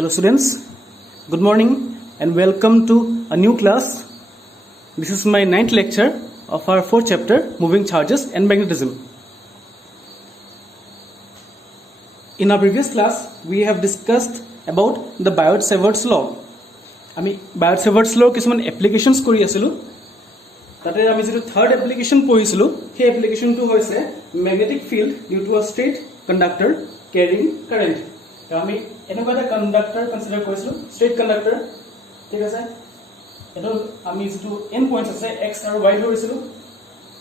Hello students, good morning and welcome to a new class. This is my 9th lecture of our 4th chapter, Moving Charges and Magnetism. In our previous class, we have discussed about the Biot-Savart's law. আমি Biot-Savart's law কিছুমান applications কৰি আছিলো। তাতে আমি যেটো third application পঢ়িছিলো, সেই application টো হৈছে magnetic field due to a straight conductor carrying current. আমি এনেকুৱা এটা কন্ডাক্টৰ কনসিডাৰ কৰিছিলো, স্ট্ৰেট কন্ডাক্টৰ, ঠিক আছে। এটো আমি যেটো এন পয়েন্টস আছে x আৰু y ধৰিছিলো।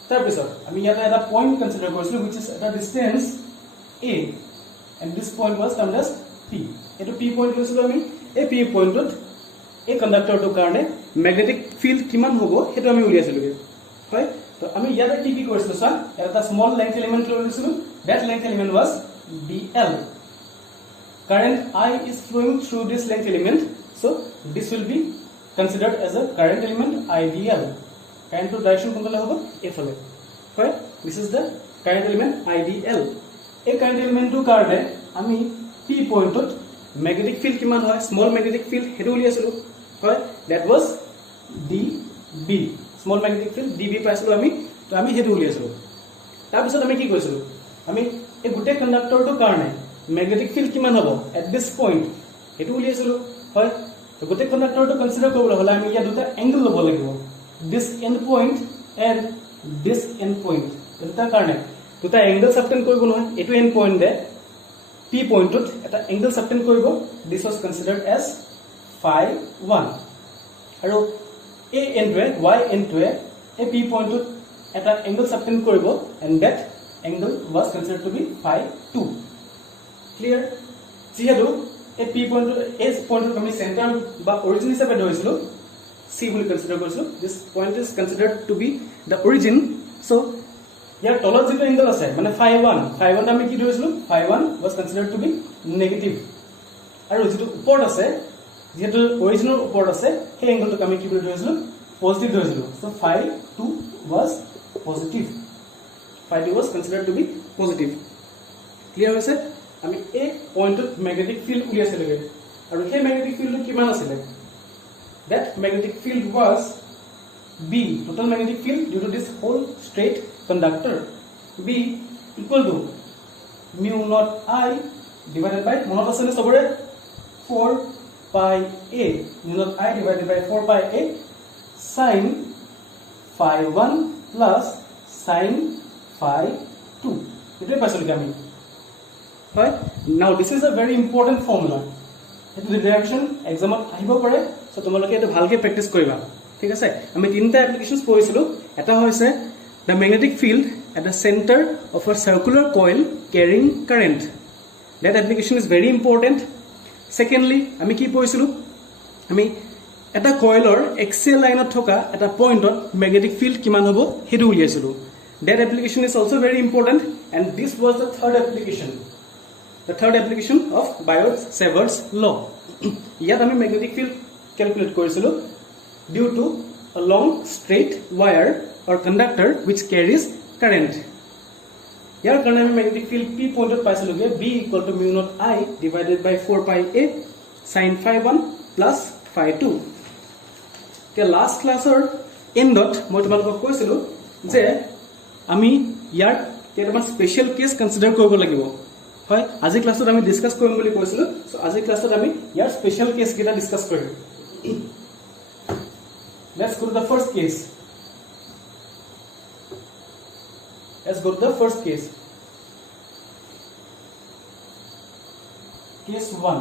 তাৰ পিছত আমি ইয়াতে এটা পয়েন্ট কনসিডাৰ কৰিছিলো which is at a distance a and this point was termed as p. এটো p পয়েন্ট লৈছিলো আমি। এই p পয়েন্টত এই কন্ডাক্টৰটোৰ কাৰণে ম্যাগনেটিক ফিল্ড কিমান হ'ব হেতু আমি উলিয়াইছিলো, হয়। তো আমি ইয়াতে কি কৰিছিলো স্যাৰ, এটা স্মল লেংথ এলিমেন্ট লৈছিলো। that length element was dl. Current I is flowing through this length element, so this will be considered as a current element IDL. Current direction কোনফালে হ'ব? এফালে, হয়। This is the current element IDL. এই current element টো কাৰণে আমি p পয়েন্টত magnetic field কিমান হয়, small magnetic field হেতু উলিয়াইছিলো, হয়। That was dB. Small magnetic field dB পাইছিলো আমি, তো আমি হেতু উলিয়াইছিলো। তাৰ পিছত আমি কি কৰিছিলো, আমি এই গোটেই কন্ডাক্টৰটোৰ কাৰণে magnetic field কিমান হ'ব at this point হেতু উলিয়াইছিলো, হয়। তো গোটেই কন্ডাক্টৰটো কনসিডাৰ কৰিবলৈ হলে আমি ইয়াত দুটা এংগল ল'ব লাগিব, this end point and this end point। দুটা কাৰণে দুটা এংগল সাবটেন্ড কৰিব নহয়, এটো এন্ড পয়েন্ট দে p পয়েন্টত এটা এংগল সাবটেন্ড কৰিব। this was considered as phi 1 আৰু a এন্ডৱে y এন্ডৱে এই p পয়েন্টত এটা এংগল সাবটেন্ড কৰিব and that angle was considered to be phi 2. Clear? যেহেতু এই p পয়েন্ট s পয়েন্টৰ আমি সেন্টাৰ বা অৰিজিন হিচাপে ধৰিছিলো, c বুলি কনসিডাৰ কৰিছিলো। this point is considered to be the origin, so ইয়াৰ তলত যেটো এংগল আছে মানে phi 1 আমি কি ধৰিছিলো, phi 1 was considered to be negative, আৰু যেটো ওপৰত আছে যেটো অৰিজিনৰ ওপৰত আছে সেই এংগলটো আমি কি বুলি ধৰিছিলো, পজিটিভ ধৰিছিলো। so phi 2 was positive. phi 2 was considered to be positive. Clear হৈছে? আমি এই পয়েন্টত ম্যাগনেটিক ফিল্ড উলিয়াইছিলো আৰু সেই ম্যাগনেটিক ফিল্ডটো কিমান আছিল, that magnetic field was B, total magnetic field due to this whole straight conductor, B equal to mu naught I divided by মনত আছে নে সবৰে 4 pi a, mu naught I divided by 4 pi a sin phi 1 plus sin phi 2। এটাই পাইছিলো আমি, হয়। now this is a very important formula, এটো direction এক্সামত আহিব পাৰে, সো তোমালোকে এটো ভালকে প্ৰ্যাকটিস কৰিবা, ঠিক আছে। আমি তিনটা অ্যাপ্লিকেশনস পঢ়িছিলো। এটা হৈছে the magnetic field at the center of a circular coil carrying current. that application is very important. secondly আমি কি পঢ়িছিলো, আমি এটা কয়েলৰ এক্সিয়েল লাইনত থকা এটা পয়েন্টত ম্যাগনেটিক ফিল্ড কিমান হ'ব হেতু উলিয়াইছিলো। that application is also very important and this was the third application. The third application of Biot-Savart's law. ইয়াত আমি magnetic field calculate কৰিছিলো due to a long straight wire or conductor which carries current. ইয়াৰ কাৰণে আমি magnetic field p পয়েন্টত পাইছিলো যে b equal to mu naught I divided by 4 pi a sin phi 1 plus phi 2. তে last ক্লাছৰ এন্ডত মই তোমালোকক কৈছিলো যে আমি ইয়াৰ কেইটামান স্পেশাল কেস কনসিডাৰ কৰিব লাগিব, হয়। আজি ক্লাছত আমি ডিসকাস কৰিম বুলি কৈছিলো, সো আজি ক্লাছত আমি ইয়াৰ স্পেশাল কেস কেটা ডিসকাস কৰিম। let's go to the first case. Let's go to the first case. Case 1.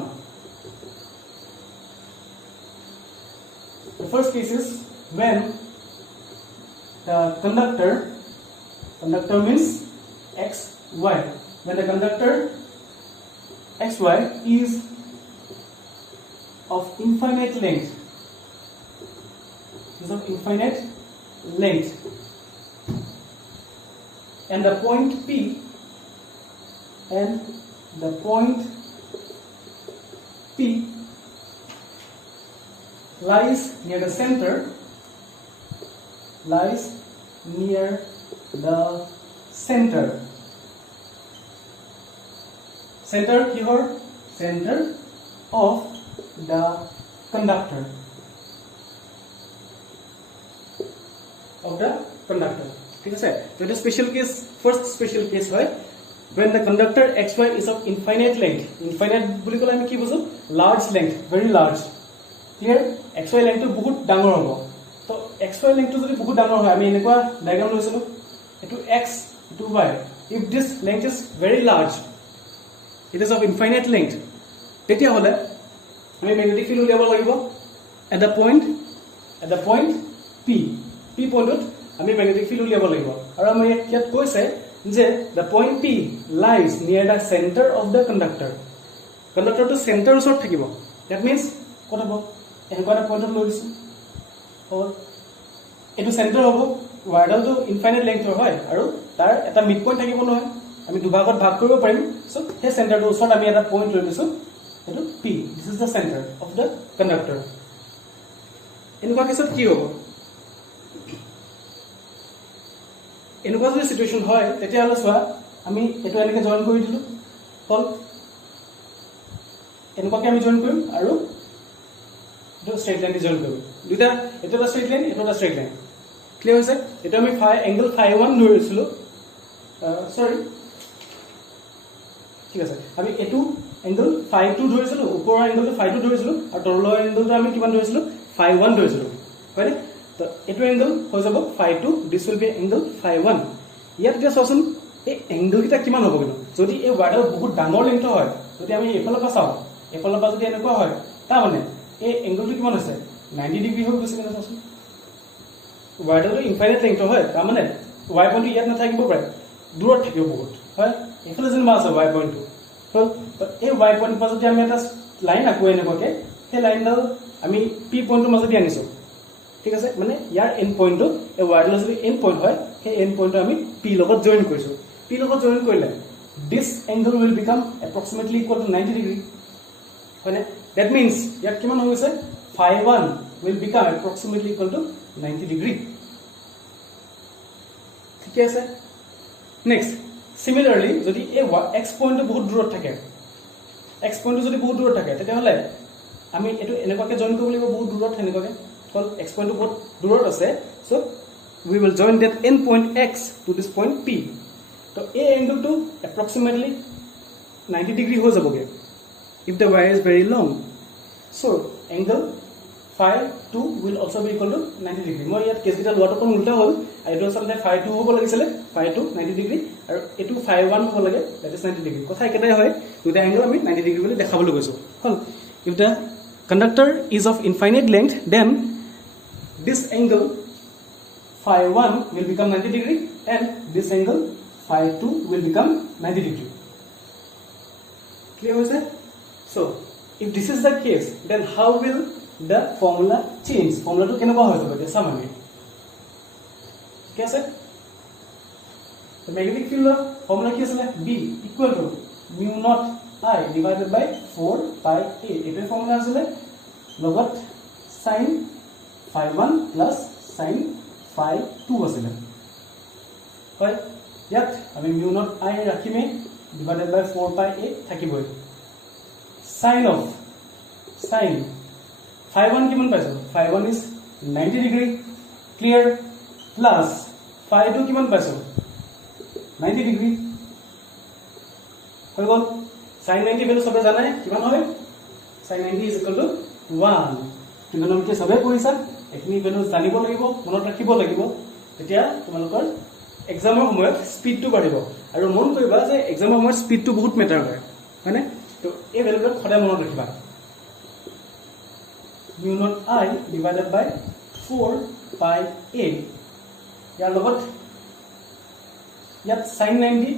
The first case is when the conductor means xy, when the conductor xy is of infinite length, and the point P lies near the center, center কিহৰ, center of the conductor of the conductor. ঠিক আছে, তো এটা special case, first special case হয় when the conductor xy is of infinite length. Infinite বুলি ক'লে আমি কি বুজো? Large length, very large. Clear? xy length টো বহুত ডাঙৰ হ'ব। তো xy length টো যদি বহুত ডাঙৰ হয়, আমি এনেকুৱা ডায়াগ্ৰাম লৈছিলো, এটো x, এটো y. If this length is very large, it is of infinite length, তেতিয়া হলে আমি magnetic field উলিয়াব লাগিব at the point p. p পইণ্টত আমি magnetic field উলিয়াব লাগিব। আৰু আমি ইয়াত কৈছে যে the point p lies near the center of the conductor. Conductor to center ওচৰত থাকিব। That means ক'ত হ'ব? এনেকুৱা এটা পইণ্টত লৈ দিছো। হ'ল এটো সেন্টাৰ হ'ব, ৱায়াৰডালটো ইনফাইনাইট লেংথৰ হয় আৰু তাৰ এটা মিড পইণ্ট থাকিব নহয়, আমি দুভাগত ভাগ কৰিব পাৰিম। সো সেই সেন্টাৰটোৰ ওচৰত আমি এটা পইণ্ট লৈ দিছো, এটো p. This is the center of the conductor. এনেকুৱা কেছত কি হ'ব? এনেকুৱা যদি সিচুৱেশন হয় তেতিয়া হলে চোৱা, আমি এটো এনেকৈ জয়েন কৰি দিলো, হল এনেকুৱাকে আমি জয়েন কৰিম আৰু এটো স্ট্ৰেইট লাইন দি জয়েন কৰিম। দুটা, এটো এটা স্ট্ৰেইট লাইন, এটো এটা স্ট্ৰেইট লাইন। ক্লিয়াৰ হৈছে? এটো আমি এংগল φ1 ধৰিছিলো, সৰি ঠিক আছে, আমি এটো এংগল φ2 ধৰিছিলো, ওপৰৰ এংগলটো φ2 ধৰিছিলো আৰু তলৰ এংগলটো আমি কিমান ধৰিছিলো? φ1 ধৰিছিলো, হয়নে? তো এটো এংগল হৈ যাব φ2, দিস উইল বি এংগল φ1। ইয়াত এতিয়া চাওচোন এই এংগল কিটা কিমান হ'ব কিন্তু যদি এই ৱায়াৰডাল বহুত ডাঙৰ লেংথ হয়, যদি আমি এফালৰ পৰা চাওঁ, এফালৰ পৰা যদি এনেকুৱা হয়, তাৰ মানে এই এংগলটো কিমান হৈছে? 90 ডিগ্ৰী হৈ গৈছে কিন্তু চাওচোন। ৱায়াৰডালটো ইনফাইনাইট লেংথ হয়, তাৰ মানে y পইণ্টটো ইয়াত নাথাকিব পাৰে, দূৰত থাকিব বহুত, হয়? এফালে যেনিবা আছে y পইণ্টটো, তো এই y পইণ্টৰ পৰা যদি আমি এটা লাইন আঁকো এনেকুৱাকে, সেই লাইনডাল আমি p পইণ্টৰ মাজেদি আনিছো, ঠিক আছে? মানে ইয়াৰ এন্ড পইণ্টটো এই ৱায়াৰডালৰ যদি এন্ড পইণ্ট হয়, সেই এন্ড পইণ্টটো আমি p লগত জয়েন কৰিছো। p লগত জয়েন কৰিলে this angle will become approximately equal to 90 degree, হয়নে? that means ইয়াত কিমান হৈ গৈছে? φ1 will become approximately equal to 90 degree. ঠিক আছে? নেক্সট, সিমিলারলি যদি এই x পইণ্টটো বহুত দূৰত থাকে, x পইণ্টটো যদি বহুত দূৰত থাকে, তেতিয়া হলে আমি এটো এনেকুৱাকে জয়েন কৰিব লাগিব, বহুত দূৰত এনেকুৱাকে, হল x পইণ্টটো বহুত দূৰত আছে। So we will join that end point x to this point p. তো এই এংগলটো approximately 90 degree হৈ যাবগে if the wire is very long. So angle φ2 will also be equal to 90 degree. মই ইয়াত কেছ গিটা লোৱাটো কোন উল্টা হ'ল, আইটো আচলতে φ2 হ'ব লাগিছিলে, φ2 90 ডিগ্ৰী আৰু এটো φ1 হ'ব লাগে, that is 90 ডিগ্ৰী। কথা একেটাই হয়, দুটা এংগল আমি 90 ডিগ্ৰী বুলি দেখাবলৈ গৈছো। হল if the conductor is of infinite length, then this angle φ1 will become 90 degree and this angle φ2 will become 90 degree. Clear হৈছে? So if this is the case, then how will the formula change? Formula to কেনেকুৱা হৈ যাব এতিয়া চাম আমি, ঠিক আছে? The magnetic field formula কি আছিল? B equal to mu naught I divided by 4 pi a. এইটো ফৰ্মুলা আছিল লগত sin φ1 plus sin φ2 আছিল, হয়? ইয়াত আমি mu naught I ৰাখিমে divided by 4 pi a থাকিবই। sin of sin φ1 কিমান পাইছো? φ1 is 90 degree, clear, plus φ2 কিমান পাইছো? 90 degree হৈ গল। sin 90 ভ্যালু সবে জানাই কিমান হয়? sin 90 is equal to 1। ট্ৰিগনমিতি সবে পঢ়িছা, এখিনি ভ্যালু জানিব লাগিব, মনত ৰাখিব লাগিব, তেতিয়া তোমালোকৰ এক্সামৰ সময়ত স্পিডটো বাঢ়িব। আৰু মন কৰিবা যে এক্সামৰ সময়ত স্পিডটো বহুত মেটাৰ কৰে, হয়নে? তো এই ভ্যালুটো সদায় মনত ৰাখিবা। mu naught I divided by 4 pi a, ইয়াৰ লগত ইয়াত sin 90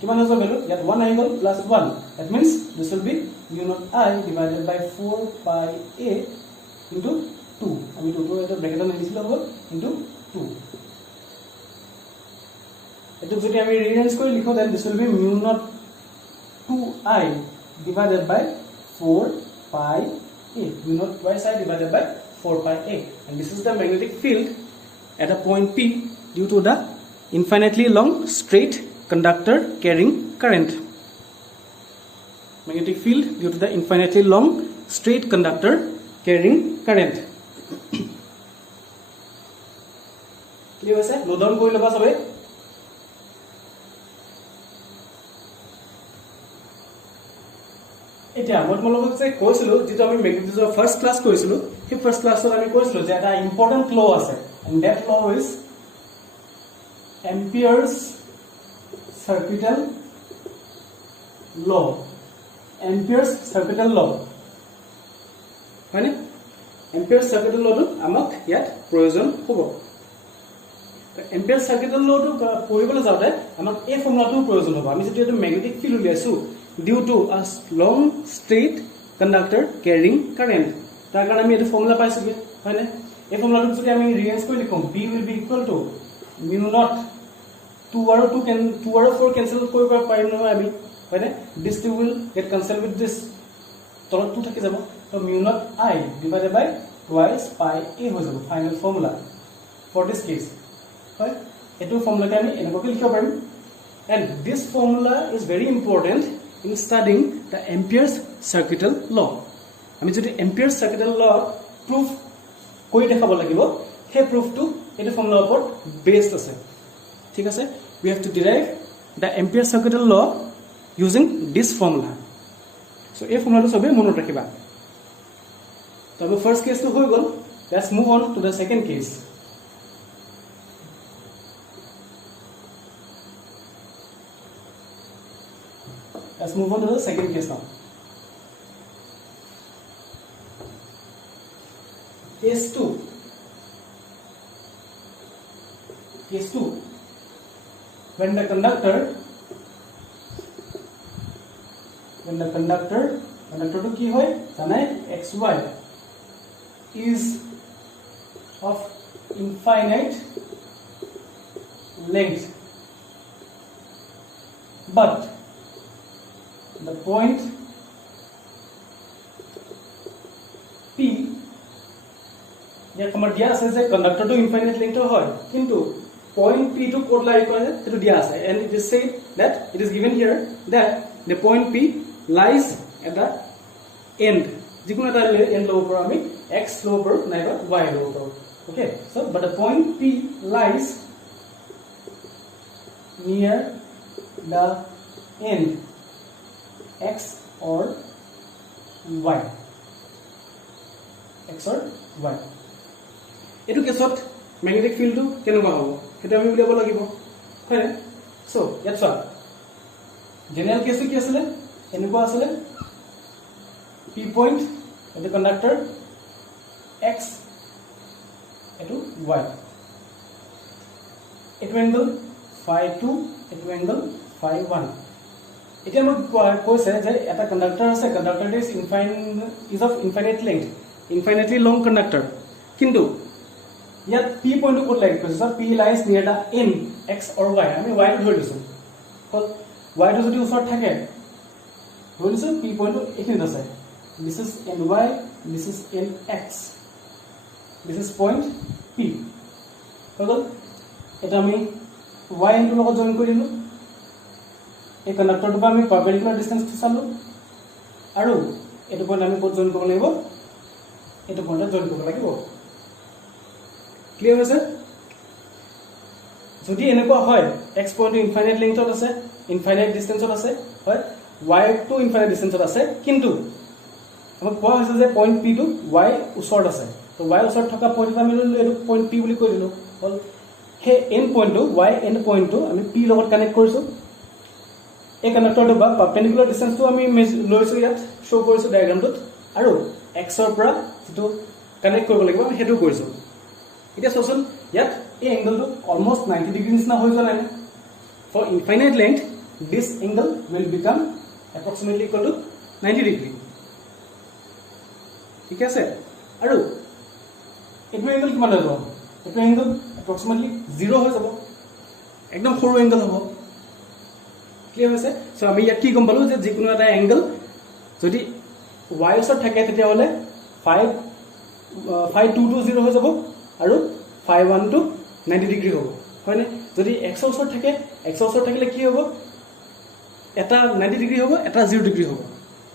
কিমান হৈছে ভ্যালু? ইয়াত 1 আহি গল plus 1, that means this will be mu naught I divided by 4 pi a into 2. আমি 2 টো এটা ব্র্যাকেটত লিখিছিল হ'ব into 2। এটো যদি আমি ৰিঅ্যাৰেঞ্জ কৰি লিখো, then this will be mu naught 2I divided by 4 pi a, mu naught twice I divided by 4 pi a, and this is the magnetic field at a point P due to the infinitely long straight conductor carrying current. magnetic field due to the infinitely long straight conductor carrying current. Clear hoise? Note down kori loba sabe. এতিয়া মই তোমালোকক যে কৈছিলো যেটো আমি ম্যাগনেটিজৰ first class কৰিছিলো সেই first ক্লাসত আমি কৈছিলো যে এটা ইম্পৰ্টেন্ট ল আছে and that law is Ampere's circuital law. Ampere's circuital law হয়নে Ampere's circuital law আমাক ইয়াত প্ৰয়োজন হ'ব Ampere's circuital law পঢ়িবলৈ যাওঁতে আমাক এই ফৰ্মুলাটো প্ৰয়োজন হ'ব আমি যদি এটা ম্যাগনেটিক ফিল্ড উলিয়াইছো due to a long straight conductor carrying current তাৰ কাৰণে আমি এটা ফৰ্মুলা পাইছো কি হয়নে এই ফৰ্মুলাটো যদি আমি ৰিএৰেঞ্জ কৰি লিখো B will be equal to mu naught 2 আৰু 4 cancel কৰিব পাৰিম নহয় আমি হয়নে this 2 will get cancelled with this তলত 2 থাকি যাব তো mu naught I divided by twice pi a হৈ যাব final formula for this case হয় এটো ফৰ্মুলাটো আমি এনেকৈ লিখিব পাৰিম and this formula is very important in studying the Ampere's circuital law. আমি যদি Ampere's circuital law proof কই দেখাব লাগিব হে proof-টো এটো ফৰ্মুলাৰ ওপৰত based আছে ঠিক আছে we have to derive the Ampere's circuital law using this formula. So এই ফৰ্মুলাটো সবে মনত ৰাখিবা তো আমাৰ ফাৰ্স্ট কেছটো হৈ গল let's move on to the second case. Let's move on to the second case now. Case 2. Case 2. When the conductor to ki hoy janai xy is of infinite length, but the point P ya kamar dia ase je conductor to infinite length hoy kintu point P to code line kore etu dia ase and it is said that it is given here that the point P lies at the end jikono eta end lobo par ami x lobo par naiba y lobo par okay so but the point P lies near the end x or y এটো কেছত magnetic ফিল্ডটো কেনেকুৱা হ'ব এটা আমি উলিয়াব লাগিব হয় so ইয়াত চোৱা জেনাৰেল কেছটো কি আছিল এনেকুৱা আছিল p পইণ্ট এটো কণ্ডাক্টৰ x এটো y এটো এংগল phi 2 এটো এংগল phi 1 এতিয়া মই কৈছে যে এটা কণ্ডাক্টৰ আছে conductor is of infinite length infinitely long conductor কিন্তু ইয়াত p পইণ্ট ক'ত লাগি কৈছে সৰ p lies near the end x or y আমি y টো ধৰি লৈছো কল y টো যদি ওচৰত থাকে ধৰিছো p পইণ্ট এখিনিত আছে this is end y this is end x this is point p কল এটা আমি y টো লগত জয়েন কৰি দিলো এই কণ্ডাক্টৰটো পা আমি পাৰপেন্ডিকুলাৰ ডিসটেন্সটো চালো আৰু এটো পইণ্ট আমি ক'ত জয়েন কৰিব লাগিব এটো পইণ্টত জয়েন কৰিব লাগিব ক্লিয়াৰ হৈছে যদি এনেকুৱা হয় x পইণ্ট ইনফাইনাইট লেংথত আছে ইনফাইনাইট ডিসটেন্সত আছে হয় y টু ইনফাইনাইট ডিসটেন্সত আছে কিন্তু আমাক কোৱা হৈছে যে পইণ্ট p টু y ওচৰত আছে তো y ওচৰত থকা পইণ্ট আমি এটো পইণ্ট p বুলি কৈ দিলো হল হে এন্ড পইণ্টটো y এন্ড পইণ্টটো আমি p লগত কানেক্ট কৰিছো এই কণ্ডাক্টৰটো বা পাৰপেন্ডিকুলাৰ ডিসটেন্সটো আমি লৈছো ইয়াত শো কৰিছো ডায়াগ্ৰামটোত আৰু x ৰ পৰা যেটো কানেক্ট কৰিব লাগিব আমি হেতু কৰিছো এতিয়া চোন ইয়াত এই এংগলটো অলমোস্ট 90 ডিগ্ৰী নিচিনা হৈ যোৱা নাই for infinite length this angle will become approximately equal to 90 degree ঠিক আছে আৰু এটো এংগল কিমান হ'ব এটো এংগল approximately 0 হৈ যাব একদম সৰু এংগল হ'ব ক্লিয়াৰ হৈছে সো আমি ইয়াত কি গম পালো যে যিকোনো এটা এংগল যদি y ওচৰত থাকে তেতিয়া হলে phi 2 to 0 হৈ যাব আৰু phi 1 to 90 ডিগ্ৰী হ'ব হয়নে যদি x ওচৰত থাকে x ওচৰত থাকিলে কি হ'ব এটা 90 ডিগ্ৰী হ'ব এটা 0 ডিগ্ৰী হ'ব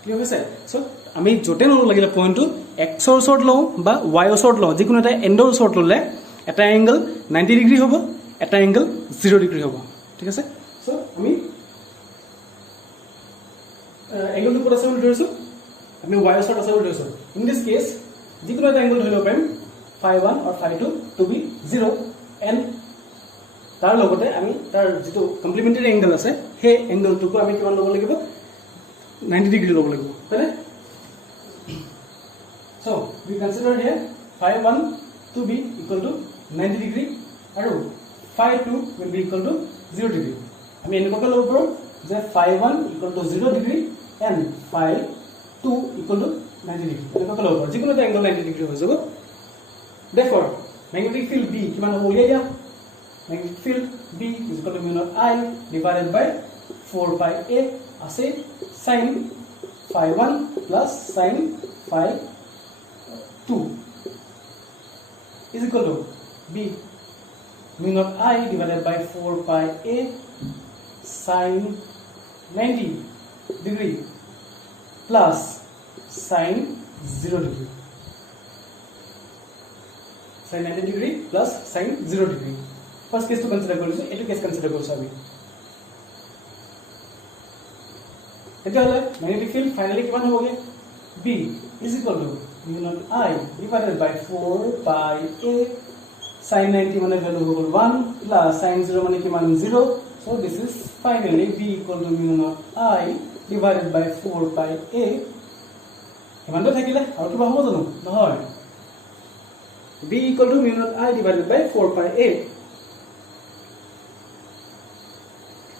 ক্লিয়াৰ হৈছে সো আমি জতে ন লাগিলে পইণ্টটো এক্সৰ ওচৰত লওঁ বা ওয়াই ওচৰত লওঁ যিকোনো এটা এণ্ডৰ ওচৰত ললে এটা এংগল 90 ডিগ্ৰী হ'ব এটা এংগল 0 ডিগ্ৰী হ'ব ঠিক আছে সো আমি এংগলটো ক'ত আছে বুলি ধৰিছো আমি ওয়াই ওচৰত আছে বুলি ধৰিছো ইন দিস কেস যিকোনো এটা এংগল ধৰি লব পাৰিম phi1 or phi2 to be 0 and তাৰ লগতে আমি তাৰ যেটো কমপ্লিমেন্টাৰী এংগল আছে হে এংগলটোকো আমি কিমান লব লাগিব 90 ডিগ্ৰী লব লাগিব হয়নে so we consider here phi1 to be equal to 90 degree আৰু phi2 will be equal to 0 degree আমি এনেকৈ লব পাৰো যে phi1 equal to 0 degree and phi2 equal to 90 degree এনেকৈ লব পাৰো যিকোনো এটা এংগল 90 ডিগ্ৰী হৈ যাব therefore magnetic field B কিমান হ'ব ইয়া magnetic field B is equal to mu naught I divided by 4 pi a ase sin phi1 plus sin phi2 is equal to B mu naught I divided by 4 pi a sin 90 degree plus sin 0 degree sin 90 degree plus sin 0 degree first case to consider কৰিছো এটো case consider কৰিছো আমি এটা হলে magnetic field finally কিমান হ'বগে B is equal to mu naught I divided by 4 pi a sin 90 মানে value হ'ব 1 plus sin 0 মানে কিমান 0 so this is finally B equal to mu naught I divided by 4 pi a কিমানটো থাকিলে আৰু কিবা হ'ব জানো নহয় B equal to mu naught I divided by 4 pi a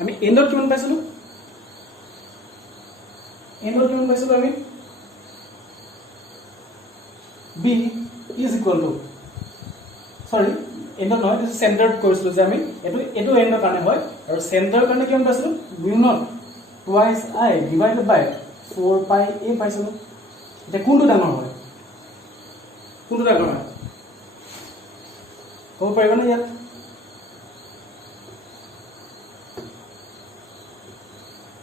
আমি এন্ডৰ কিমান পাইছিলো এন্ডৰ কিমান পাইছিলো আমি B is equal to sorry এন্ডৰ নহয় দিস সেন্টাৰড কৰিছিলো যে আমি এটো এন্ডৰ কাৰণে হয় আৰু সেন্টাৰ কাৰণে কিমান পাইছিলো mu naught twice I divided by 4 pi a পাইছিলো এটা কোনটো ডাঙৰ হয় কোনটো ডাঙৰ হয় হ'ব পাৰিব না ইয়াত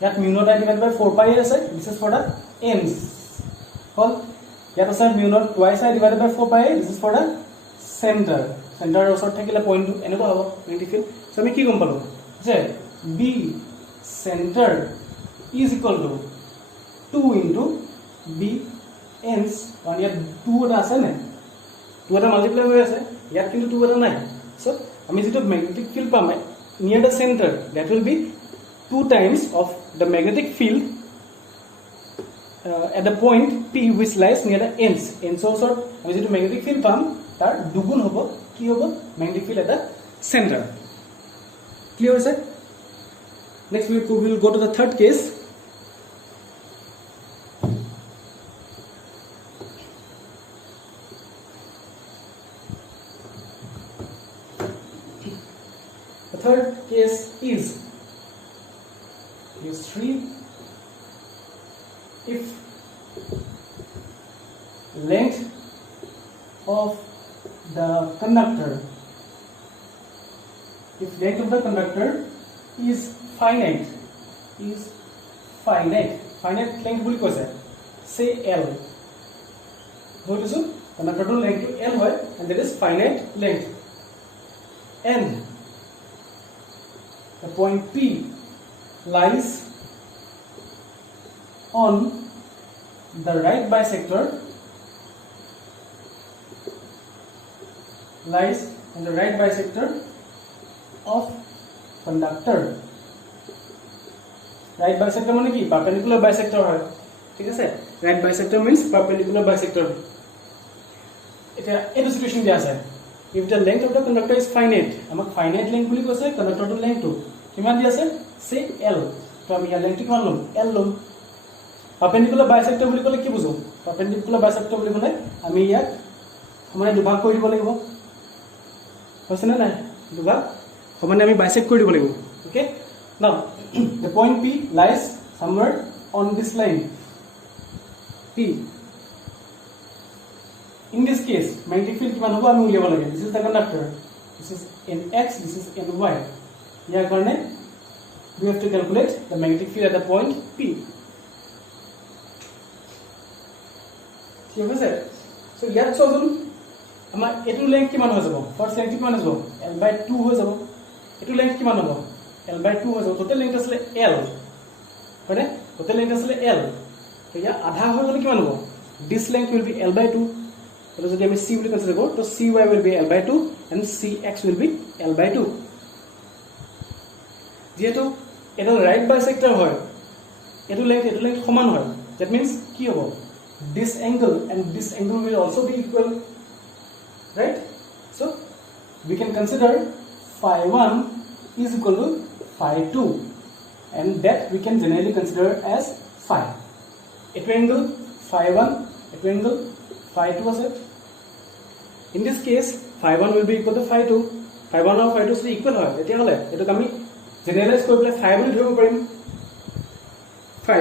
ইয়াত mu naught I divided by 4 pi আছে this is for the ends হল ইয়াত আছে mu naught twice I divided by 4 pi this is for the center center ওচৰত থাকিলে পইণ্ট এনেকুৱা হ'ব magnetic field সো আমি কি গম পালো যে B center is equal to 2 into B ends কাৰণ ইয়াত 2 এটা আছে নে 2 এটা মাল্টিপ্লাই হৈ আছে ইয়াত কিন্তু 2 এটা নাই সো আমি যেটো magnetic field পাম near the center that will be 2 times of the magnetic field at the point P which lies near the ends ওচৰত আমি যেটো magnetic field পাম তাৰ দুগুণ হ'ব কি হ'ব magnetic field at the center clear হৈছে next we will go to the third case the third case is case 3 if length of the conductor is finite length বুলি কৈছে say L ধৰিছো conductor length to L হয় and that is finite length and the point P lies on the right bisector of conductor right bisector মানে কি perpendicular bisector হয় ঠিক আছে right bisector means perpendicular bisector এটা এটো situation দিয়া আছে if the length of the conductor is finite আমাক finite length বুলি কৈছে conductor to length to কিমান দিয়া আছে say L তো আমি ইয়াৰ length কিমান লম L লম perpendicular bisector বুলি ক'লে কি বুঝো perpendicular bisector বুলি ক'লে আমি ইয়াক সমানে দুভাগ কৰি দিব লাগিব হৈছে না নাই দুভাগ সমানে আমি bisect কৰি দিব লাগিব okay now the point P lies somewhere on this line P in this case magnetic field কিমান হ'ব আমি উলিয়াব লাগে this is the conductor this is in x this is in y ইয়াৰ কাৰণে we have to calculate the magnetic field at the point P ঠিক আছে so ইয়াত চোন আমাৰ এটো লেংথ কিমান হৈ যাব ফাৰ্স্ট লেংথ কিমান হৈ যাব l/2 হৈ যাব এটো লেংথ কিমান হ'ব l/2 হৈ যাব টোটাল লেংথ আছিল l হয়নে টোটাল লেংথ আছিল l তো ইয়া আধা হৈ গলে কিমান হ'ব this length will be l/2 এটো যদি আমি c বুলি কনসিডাৰ কৰো তো cy will be l/2 and cx will be l/2 যেহেতু এটা রাইট বাইসেক্টর হয় এটো লেংথ সমান হয় that means কি হ'ব this angle and this angle will also be equal right so we can consider phi 1 is equal to phi 2 and that we can generally consider as phi eto angle phi 1 eto angle phi 2 ase in this case phi 1 will be equal to phi 2 phi 1 and phi 2 is equal hoy etia hole eto ami generalize kori pole phi boli dhoribo parim phi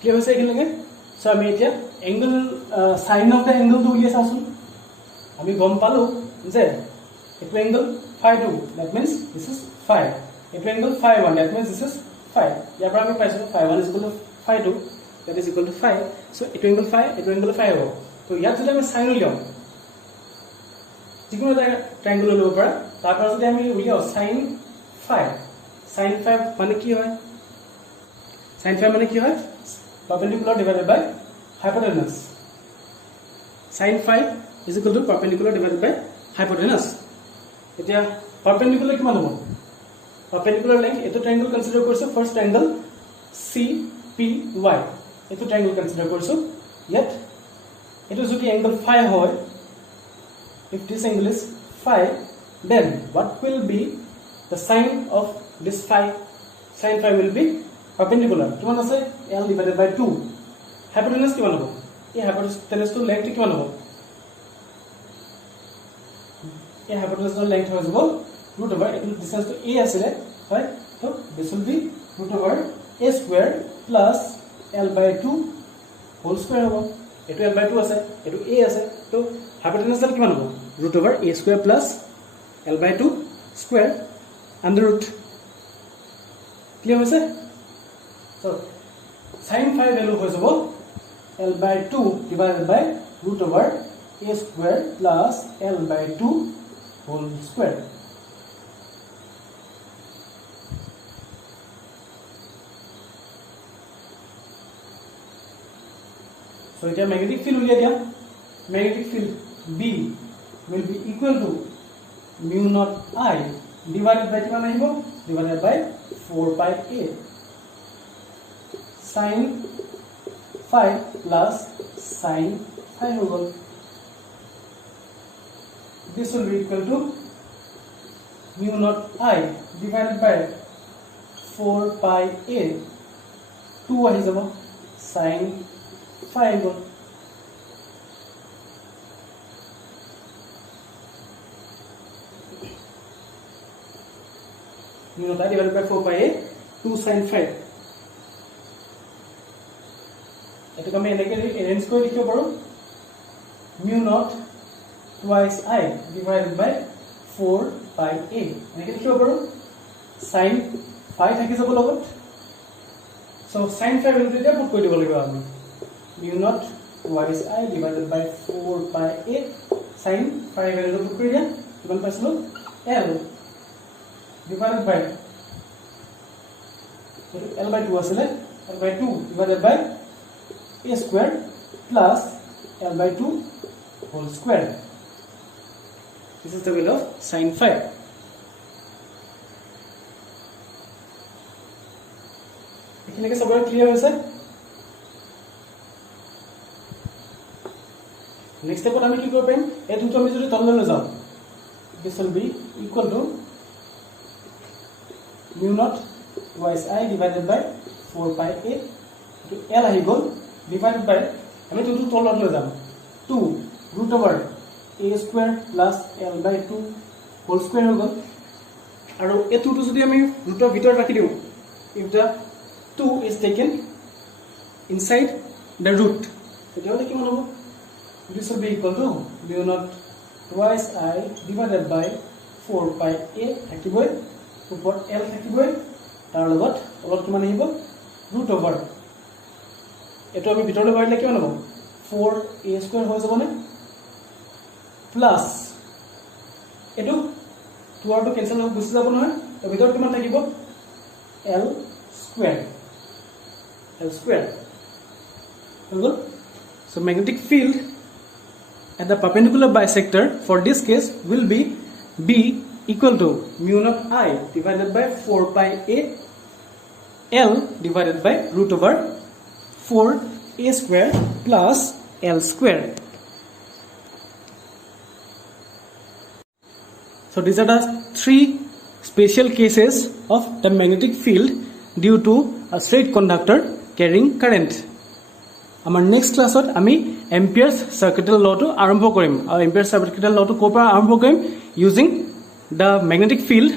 clear hoise ekin lage so ami etia angle sin of the angle to uliya sasun ami gom palu je eto angle phi 2 that means this is phi eto angle phi 1 that means this is phi ইয়াৰ পৰা আমি পাইছো phi 1 is equal to phi 2 that is equal to phi so eto angle phi হ'ব তো ইয়াত যদি আমি sin উলিয়াও যিকোনো এটা ট্রায়াঙ্গল লব পৰা তাৰ পৰা যদি আমি উলিয়াও sin phi মানে কি হয় sin phi মানে কি হয় perpendicular divided by hypotenuse sin phi is equal to perpendicular divided by hypotenuse এতিয়া perpendicular কিমান হ'ব perpendicular length eto triangle consider কৰিছো first triangle CPY eto triangle consider কৰিছো yet eto যদি angle phi হয় if this angle is phi then what will be the sign of this phi sin phi will be perpendicular কিমান আছে l divided by 2 hypotenuse কিমান হ'ব এই hypotenuse to length কিমান হ'ব এই hypotenuse to length হৈ যাব root over it distance to a asile right so this will be root over a square plus l/2 whole square hobo eto l/2 ase eto a ase to hypotenuse dal kiman hobo root over a square plus l/2 square under root clear hoise so sin phi value hoy jabo l/2 divided by root over a square plus l/2 whole square so it is magnetic field uliya dia magnetic field B will be equal to mu naught I divided by kiman ahibo divided by 4 pi a sin phi plus sin phi hobo this will be equal to mu naught I divided by 4 pi a 2 ahi jabo sin phi go mu naught I divided by 4 pi a 2 sin phi eto kami enake arrange kori likhibo paru mu naught twice I divided by 4 pi a enake likhibo paru sin phi thaki jabo logot so sin phi value eta put kori dibo lagibo ami mu naught twice I divided by 4 pi a sin phi value put kori dia kiman paislo l divided by l/2 asile l/2 divided by a square plus l/2 whole square this is the value of sin phi এখানে সবাই clear হয়েছে next স্টেপত আমি কি করবেন এই দুটো আমি যদি তললৈ যাও this will be equal to mu naught twice I divided by 4 pi a to l ahi gol divided by আমি দুটো তললৈ যাম 2 root over a square plus l/2 whole square হৈ গল আৰু এতুটো যদি আমি ৰুটৰ ভিতৰত ৰাখি দিও if the 2 is taken inside the root তেতিয়াহলে কিমান হ'ব this will be equal to mu naught twice I divided by 4 pi a থাকিবই উপর l থাকিবই তাৰ লগত অলপ কিমান আহিব root over এইটো আমি ভিতৰলৈ ভৰাইলে কিমান হ'ব 4a² হৈ যাবনে প্লাছ এইটো 2 আৰু 2 কেনসেল হৈ গুচি যাব নহয় তো ভিতৰত কিমান থাকিব l² so magnetic field at the perpendicular bisector for this case will be B equal to mu naught I divided by 4 pi a L divided by root over 4a² plus l². So these are the 3 special cases of the magnetic field due to a straight conductor carrying current. Our next class ot ami Ampere's circuital law to arambho korim. Our Ampere's circuital law to kopra arambho korim using the magnetic field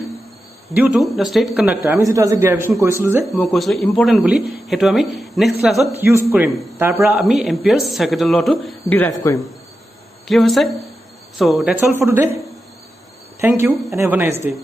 due to the straight conductor. Ami jeto aji derivation koisilu je mo koisilu important boli hetu ami next class ot use korim. Tar pora ami Ampere's circuital law to derive korim. Clear hoise? So that's all for today. Thank you and have a nice day.